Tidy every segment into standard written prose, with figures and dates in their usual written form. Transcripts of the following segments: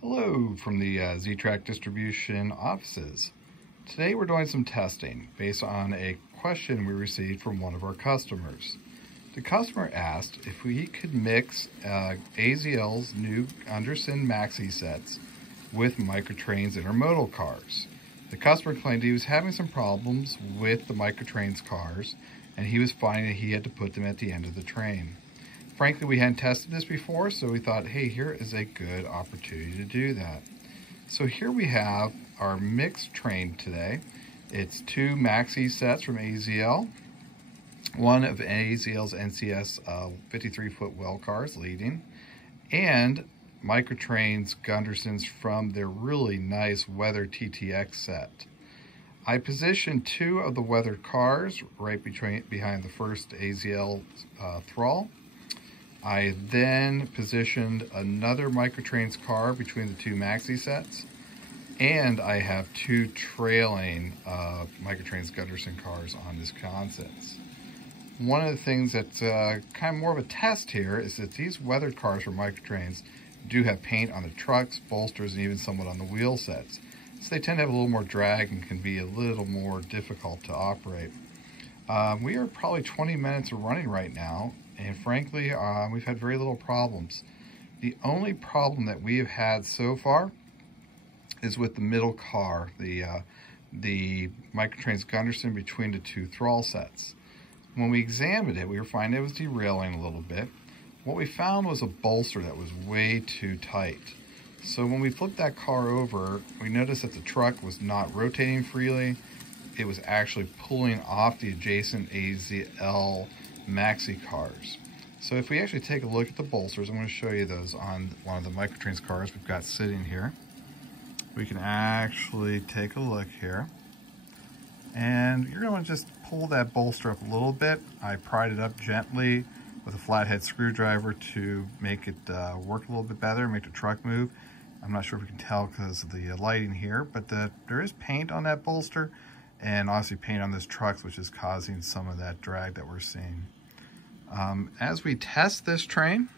Hello from the Ztrack distribution offices. Today we're doing some testing based on a question we received from one of our customers. The customer asked if we could mix AZL's new Gunderson maxi sets with Microtrain's intermodal cars. The customer claimed he was having some problems with the Microtrain's cars and he was finding that he had to put them at the end of the train. Frankly, we hadn't tested this before, so we thought, hey, here is a good opportunity to do that. So here we have our mixed train today. It's two maxi sets from AZL, one of AZL's NCS 53-foot well cars leading, and Microtrain's Gundersons from their really nice weather T-Trak-Z set. I positioned two of the weathered cars right behind the first AZL thrall. I then positioned another Microtrain's car between the two maxi sets, and I have two trailing Microtrain's Gunderson cars on this consist. One of the things that's kind of more of a test here is that these weathered cars for Microtrains do have paint on the trucks, bolsters, and even somewhat on the wheel sets. So they tend to have a little more drag and can be a little more difficult to operate. We are probably 20 minutes of running right now, and frankly, we've had very little problems. The only problem that we have had so far is with the middle car, the Microtrain's Gunderson between the two thrall sets. When we examined it, we were finding it was derailing a little bit. What we found was a bolster that was way too tight. So when we flipped that car over, we noticed that the truck was not rotating freely. It was actually pulling off the adjacent AZL maxi cars. So if we actually take a look at the bolsters, I'm going to show you those on one of the Microtrain's cars we've got sitting here. We can actually take a look here. And you're going to just pull that bolster up a little bit. I pried it up gently with a flathead screwdriver to make it work a little bit better, make the truck move. I'm not sure if we can tell because of the lighting here, but there is paint on that bolster and obviously paint on this truck, which is causing some of that drag that we're seeing. As we test this train,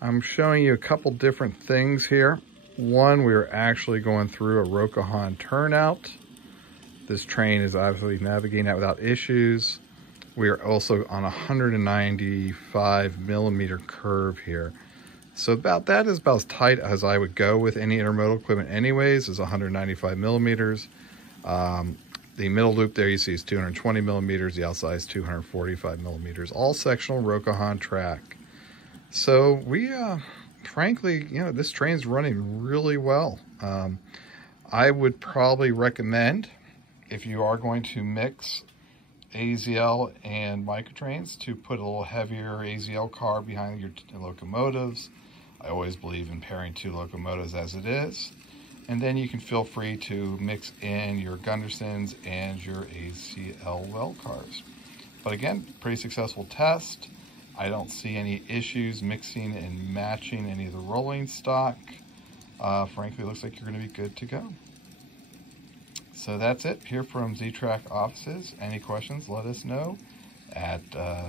I'm showing you a couple different things here. One, we're actually going through a Rokahan turnout. This train is obviously navigating that without issues. We are also on a 195 millimeter curve here. So that is about as tight as I would go with any intermodal equipment anyways, is 195 millimeters. The middle loop there you see is 220 millimeters, the outside is 245 millimeters, all sectional Rokahan track. So we, frankly, this train's running really well. I would probably recommend, if you are going to mix AZL and Microtrains, to put a little heavier AZL car behind your locomotives. I always believe in pairing two locomotives as it is. And then you can feel free to mix in your Gundersons and your AZL well cars. But again, pretty successful test. I don't see any issues mixing and matching any of the rolling stock. Frankly, it looks like you're going to be good to go. So that's it here from Ztrack offices. Any questions, let us know at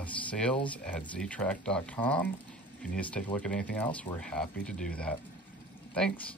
sales@ztrack.com. If you need us to take a look at anything else, we're happy to do that. Thanks.